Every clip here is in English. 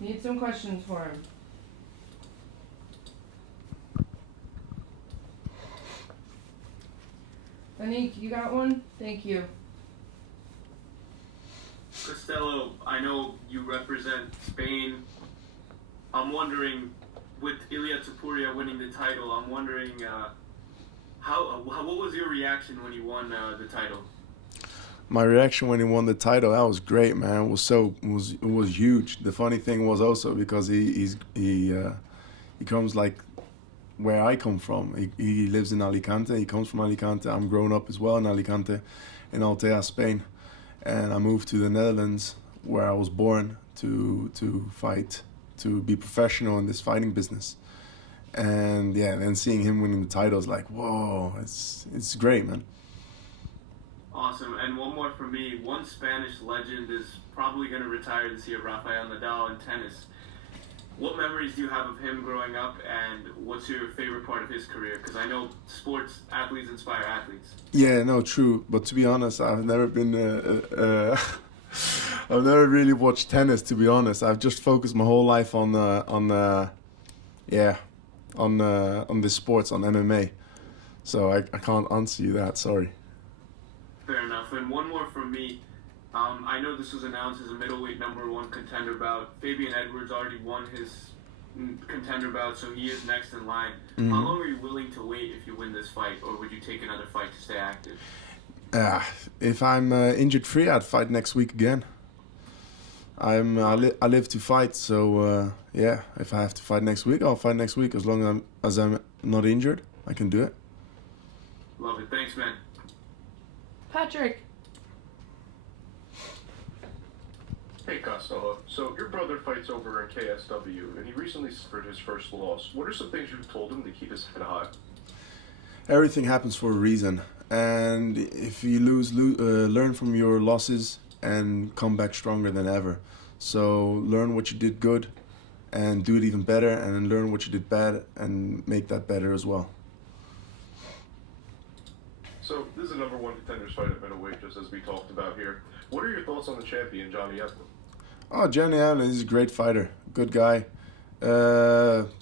Need some questions for him. Anik, you got one? Thank you. Costello, I know you represent Spain. I'm wondering, with Ilia Topuria winning the title, I'm wondering what was your reaction when he won the title? My reaction when he won the title, that was great, man. It was huge. The funny thing was also because he comes like where I come from. He lives in Alicante. He comes from Alicante. I'm grown up as well in Alicante, in Altea, Spain, and I moved to the Netherlands where I was born to fight, to be professional in this fighting business. And yeah, then seeing him winning the title is like, whoa, it's great, man. Awesome. And one more for me. One Spanish legend is probably going to retire this year, Rafael Nadal, in tennis. What memories do you have of him growing up, and what's your favorite part of his career? Because I know sports athletes inspire athletes. Yeah, no, true. But to be honest, I've never been. I've never really watched tennis. To be honest, I've just focused my whole life on the sports, on MMA. So I can't answer you that. Sorry. Fair enough. And one more from me. I know this was announced as a middleweight #1 contender bout. Fabian Edwards already won his contender bout, so he is next in line. Mm-hmm. How long are you willing to wait if you win this fight, or would you take another fight to stay active? If I'm injured free, I'd fight next week again. I live to fight, so yeah. If I have to fight next week, I'll fight next week. As long as I'm not injured, I can do it. Love it. Thanks, man. Patrick. Hey Costello, so your brother fights over in KSW, and he recently suffered his first loss. What are some things you've told him to keep his head high? Everything happens for a reason, and if you lose, learn from your losses and come back stronger than ever. So learn what you did good, and do it even better, and then learn what you did bad and make that better as well. So this is a #1 contenders fight at middleweight, just as we talked about here. What are your thoughts on the champion, Johnny Evans? Oh, Johnny Allen is a great fighter, good guy. Hasn't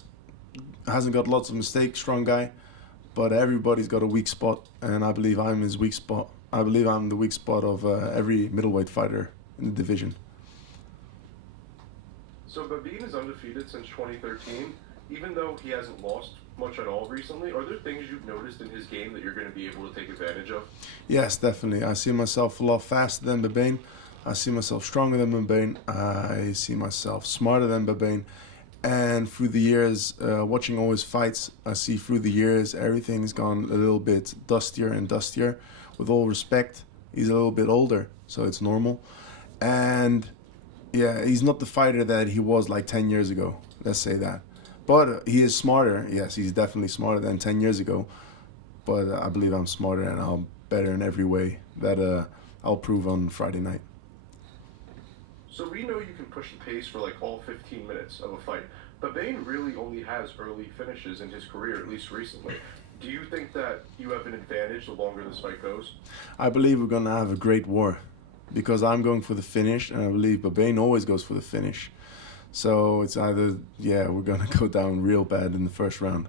got lots of mistakes, strong guy, but everybody's got a weak spot, and I believe I'm his weak spot. I believe I'm the weak spot of every middleweight fighter in the division. So Babin is undefeated since 2013. Even though he hasn't lost much at all recently, are there things you've noticed in his game that you're going to be able to take advantage of? Yes, definitely. I see myself a lot faster than Babin. I see myself stronger than Babin. I see myself smarter than Babin. And through the years, watching all his fights, I see through the years everything's gone a little bit dustier and dustier. With all respect, he's a little bit older, so it's normal. And yeah, he's not the fighter that he was like 10 years ago. Let's say that. But he is smarter. Yes, he's definitely smarter than 10 years ago. But I believe I'm smarter and I'm better in every way. That I'll prove on Friday night. So we know you can push the pace for like all 15 minutes of a fight, but Babin really only has early finishes in his career, at least recently. Do you think that you have an advantage the longer this fight goes? I believe we're going to have a great war because I'm going for the finish, and I believe Babin always goes for the finish. So it's either, yeah, we're going to go down real bad in the first round.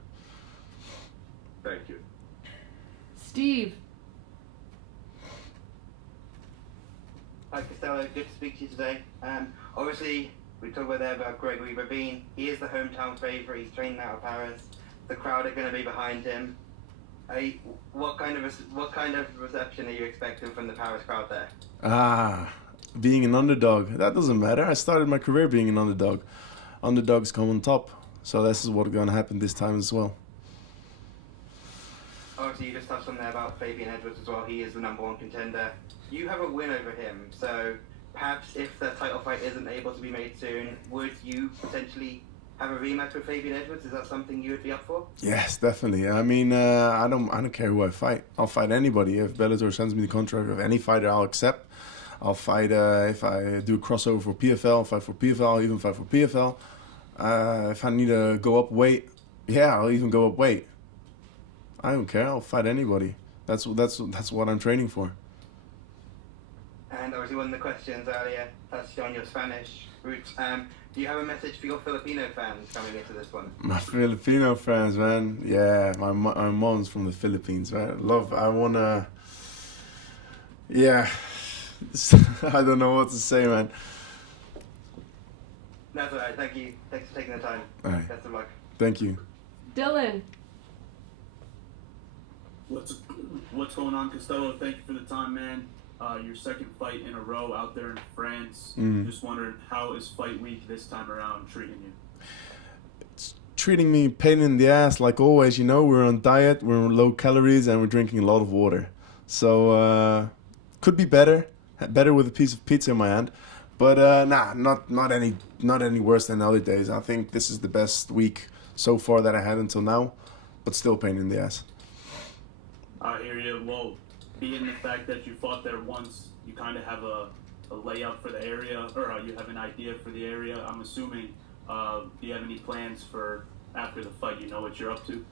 Thank you. Steve. Hi Costello, good to speak to you today. Obviously, we talked about Gregory Babin. He is the hometown favourite. He's training out of Paris. The crowd are going to be behind him. What kind of reception are you expecting from the Paris crowd there? Being an underdog, that doesn't matter. I started my career being an underdog. Underdogs come on top. So this is what's going to happen this time as well. Obviously, you just touched on there about Fabian Edwards as well. He is the #1 contender. You have a win over him, so perhaps if the title fight isn't able to be made soon, would you potentially have a rematch with Fabian Edwards? Is that something you would be up for? Yes, definitely. I mean, I don't care who I fight. I'll fight anybody. If Bellator sends me the contract of any fighter, I'll accept. I'll fight if I do a crossover for PFL, I'll fight for PFL, I'll even fight for PFL. If I need to go up weight, yeah, I'll even go up weight. I don't care. I'll fight anybody. That's what I'm training for. And obviously one of the questions earlier touched on your Spanish roots. Do you have a message for your Filipino fans coming into this one? My Filipino friends, man. Yeah, my mom's from the Philippines, man. Yeah. I don't know what to say, man. That's alright, thank you. Thanks for taking the time. Alright. Best of luck. Thank you. Dylan. What's going on, Costello? Thank you for the time, man. Your second fight in a row out there in France. Just wondering, how is fight week this time around treating you? It's treating me pain in the ass like always. You know, we're on diet, we're on low calories, and we're drinking a lot of water. So could be better with a piece of pizza in my hand. But not any worse than other days. I think this is the best week so far that I had until now, but still pain in the ass. I hear you. Well, being the fact that you fought there once, you kind of have a layout for the area, or you have an idea for the area. I'm assuming. Do you have any plans for after the fight? You know what you're up to?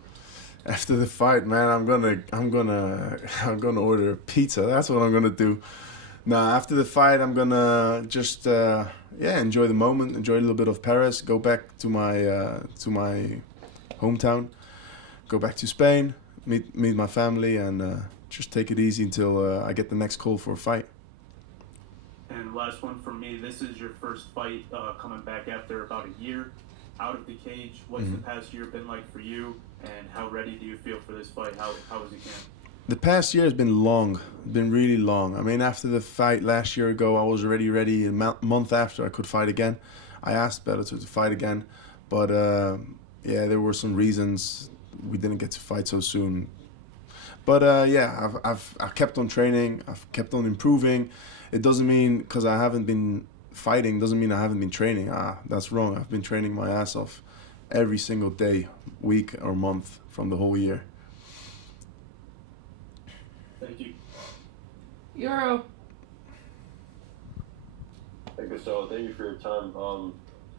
After the fight, man, I'm gonna order a pizza. That's what I'm gonna do. Now, after the fight, I'm gonna just enjoy the moment, enjoy a little bit of Paris, go back to my hometown, go back to Spain, meet my family, and just take it easy until I get the next call for a fight. And last one for me. This is your first fight coming back after about a year out of the cage. What's the past year been like for you, and how ready do you feel for this fight? How is it going? The past year has been long, been really long. I mean, after the fight last year ago, I was already ready. A month after, I could fight again. I asked Bellator to fight again, but there were some reasons we didn't get to fight so soon. But I've kept on training. I've kept on improving. It doesn't mean because I haven't been fighting doesn't mean I haven't been training. That's wrong. I've been training my ass off every single day, week or month from the whole year. Thank you. Euro. Hey Costello, thank you for your time.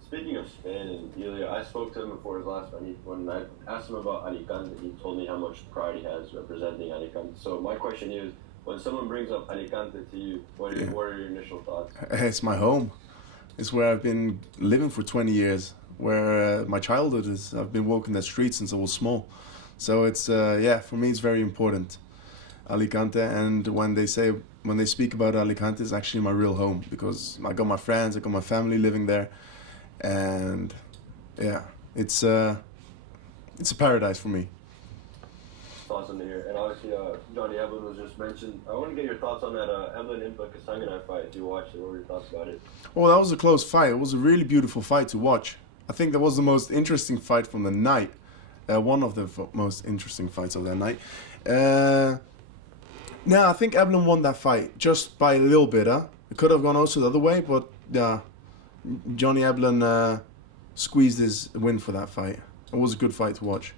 Speaking of Spain and Ilya, I spoke to him before his last fight. When I asked him about Alicante, he told me how much pride he has representing Alicante. So my question is, when someone brings up Alicante to you, what are your initial thoughts? It's my home. It's where I've been living for 20 years, where my childhood is. I've been walking the streets since I was small. So it's, for me it's very important. Alicante, and when they speak about Alicante, it's actually my real home because I got my friends, I got my family living there, and it's a paradise for me. It's awesome to hear. And obviously, Johnny Eblen was just mentioned. I want to get your thoughts on that Eblen-Impa Kasanganay fight. If you watched it, what were your thoughts about it? Well, that was a close fight. It was a really beautiful fight to watch. I think that was the most interesting fight from the night. One of the most interesting fights of that night. I think Eblen won that fight just by a little bit. It could have gone also the other way, but Johnny Eblen squeezed his win for that fight. It was a good fight to watch.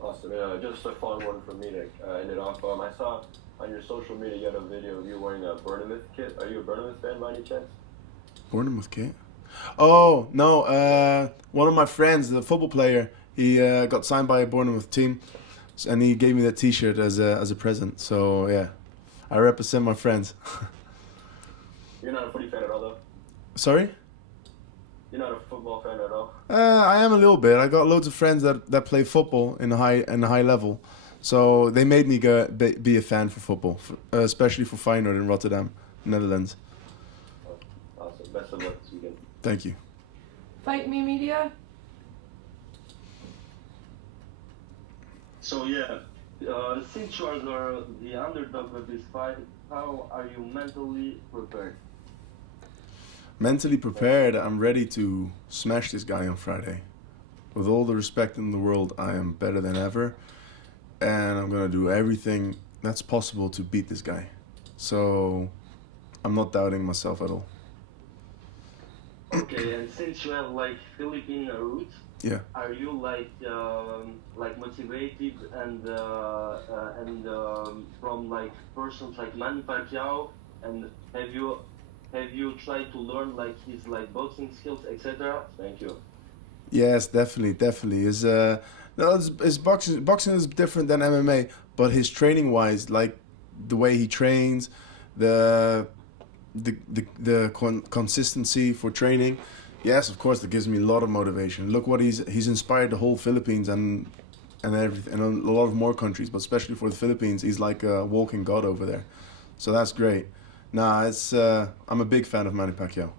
Awesome. Just a fun one from me to end it off. I saw on your social media you had a video of you wearing a Bournemouth kit. Are you a Bournemouth fan by any chance? Bournemouth kit? Oh, no. One of my friends, the football player, he got signed by a Bournemouth team. And he gave me that T-shirt as a present. So yeah, I represent my friends. You're not a footy fan at all, though? Sorry? You're not a football fan at all? I am a little bit. I got loads of friends that play football in a high level. So they made me be a fan for football, especially for Feyenoord in Rotterdam, Netherlands. Awesome. Best of luck this weekend. Thank you. Fight Me Media. So since you are the underdog of this fight, how are you mentally prepared? Mentally prepared, I'm ready to smash this guy on Friday. With all the respect in the world, I am better than ever. And I'm going to do everything that's possible to beat this guy. So I'm not doubting myself at all. Okay, and since you have Filipino roots, are you motivated and from persons like Manny Pacquiao, and have you tried to learn his boxing skills, etc.? Thank you. Yes, definitely. His boxing is different than MMA, but his training wise, the way he trains, the consistency for training. Yes, of course, that gives me a lot of motivation. Look what he's inspired the whole Philippines and everything, and a lot of more countries, but especially for the Philippines, he's like a walking god over there. So that's great. Nah, it's I'm a big fan of Manny Pacquiao.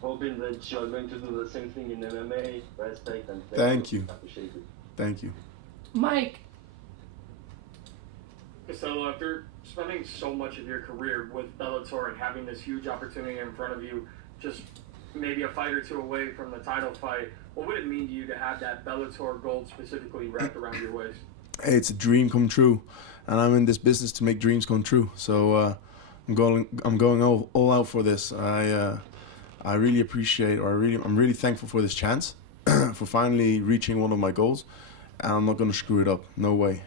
Hoping that you're going to do the same thing in MMA. Respect and Thank you. Appreciate it. Thank you. Mike. Costello, after spending so much of your career with Bellator and having this huge opportunity in front of you, just maybe a fight or two away from the title fight, what would it mean to you to have that Bellator gold specifically wrapped around your waist? Hey, it's a dream come true, and I'm in this business to make dreams come true. So I'm going all out for this. I really appreciate, I'm really thankful for this chance, for finally reaching one of my goals, and I'm not gonna screw it up. No way.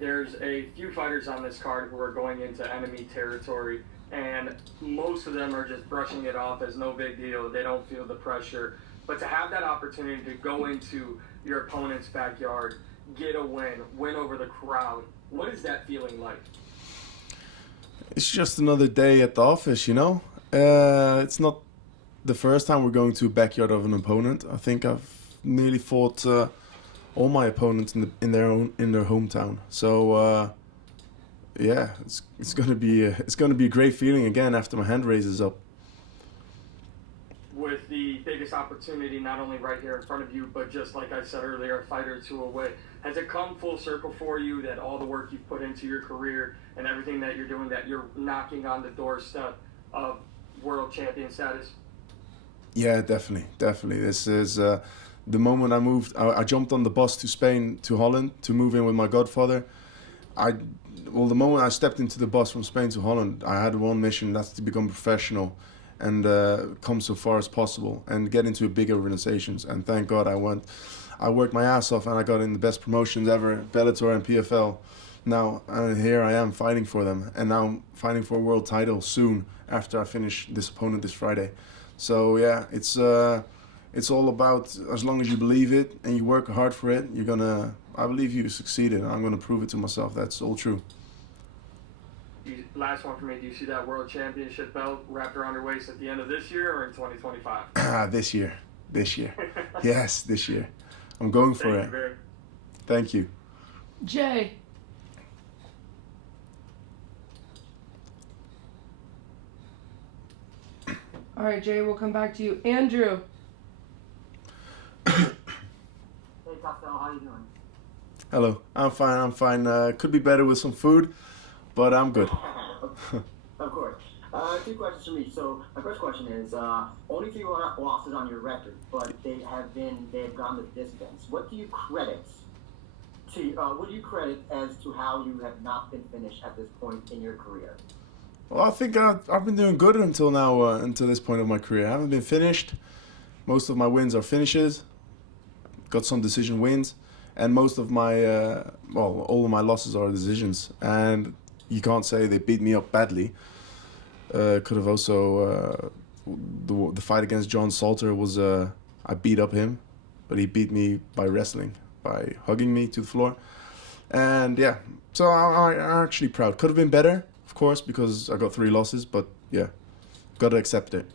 There's a few fighters on this card who are going into enemy territory, and most of them are just brushing it off as no big deal. They don't feel the pressure. But to have that opportunity to go into your opponent's backyard, get a win over the crowd, what is that feeling like? It's just another day at the office, you know? It's not the first time we're going to a backyard of an opponent. I think I've nearly fought all my opponents in their hometown. So yeah, it's gonna be a great feeling again after my hand raises up. With the biggest opportunity not only right here in front of you, but just like I said earlier, a fight or two away, has it come full circle for you that all the work you've put into your career and everything that you're doing, that you're knocking on the doorstep of world champion status? Yeah, definitely. This is the moment I moved. I jumped on the bus to Spain, to Holland, to move in with my godfather. The moment I stepped into the bus from Spain to Holland, I had one mission, that's to become professional and come so far as possible and get into big organizations. And thank God I went. I worked my ass off and I got in the best promotions ever, Bellator and PFL. Now here I am fighting for them, and now I'm fighting for a world title soon after I finish this opponent this Friday. So yeah, it's all about, as long as you believe it and you work hard for it, I believe you succeeded, and I'm gonna prove it to myself. That's all true. Last one for me. Do you see that world championship belt wrapped around your waist at the end of this year or in 2025? This year. Yes, this year. I'm going for it. Thank you. Jay. All right, Jay, we'll come back to you. Andrew. Hey, Costello, how you doing? Hello. I'm fine. Could be better with some food, but I'm good. Of course. Two questions for me. So my first question is, only 3 losses on your record, but they've gone the distance. What do you credit as to how you have not been finished at this point in your career? Well, I think I've been doing good until now, until this point of my career. I haven't been finished. Most of my wins are finishes. Got some decision wins, and most of my, all of my losses are decisions. And you can't say they beat me up badly. Could have also, the fight against John Salter was, I beat up him, but he beat me by wrestling, by hugging me to the floor. And yeah, so I'm actually proud. Could have been better, of course, because I got 3 losses, but yeah, got to accept it.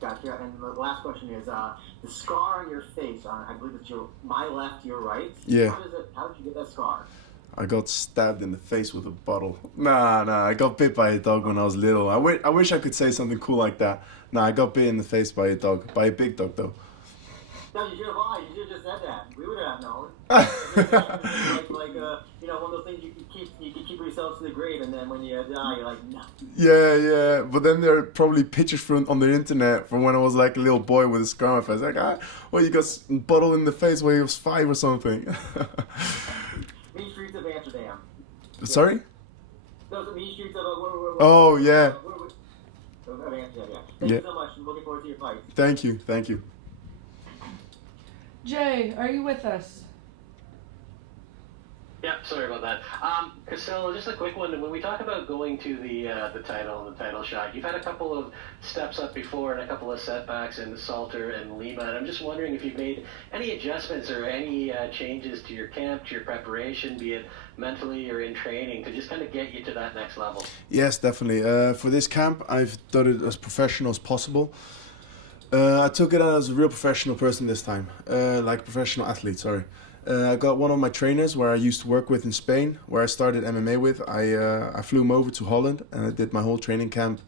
Gotcha. And the last question is, the scar on your face, I believe it's my left, your right. Yeah. How did you get that scar? I got stabbed in the face with a bottle. Nah, I got bit by a dog when I was little. I wish I could say something cool like that. Nah, I got bit in the face by a dog. By a big dog, though. No, you should have lied. You should have just said that. We would have known. One of those things you can keep yourself to the grave, and then when you die, you're like, no. Yeah. But then there are probably pictures on the internet from when I was like a little boy with a scar on my face. Like, well, you got a bottle in the face when you was 5 or something. Mean Streets of Amsterdam. Sorry? Those are Mean Streets of... Oh, yeah. Of Amsterdam, yeah. Thank you so much. I'm looking forward to your fight. Thank you. Jay, are you with us? Yeah, sorry about that. Costello, just a quick one. When we talk about going to the title and the title shot, you've had a couple of steps up before and a couple of setbacks in Salter and Lima. And I'm just wondering if you've made any adjustments or any changes to your camp, to your preparation, be it mentally or in training to just kind of get you to that next level? Yes, definitely. For this camp, I've done it as professional as possible. I took it as a real professional person this time, like professional athlete, sorry. I got one of my trainers where I used to work with in Spain, where I started MMA with. I flew him over to Holland and I did my whole training camp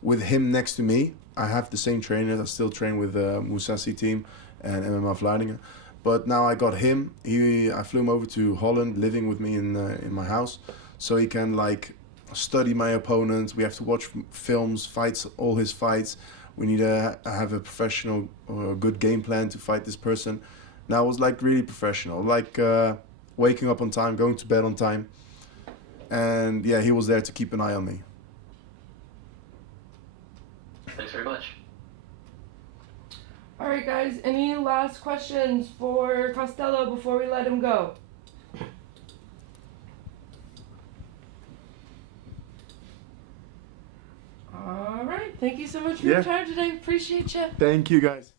with him next to me. I have the same trainers. I still train with Musasi team and MMA Vlaardingen. But now I got him. I flew him over to Holland, living with me in my house, so he can like study my opponents. We have to watch films, fights, all his fights. We need to have a professional or a good game plan to fight this person. Now it was like really professional, like waking up on time, going to bed on time, and yeah, he was there to keep an eye on me. Thanks very much. All right, guys. Any last questions for Costello before we let him go? All right. Thank you so much for your time today. Appreciate you. Thank you, guys.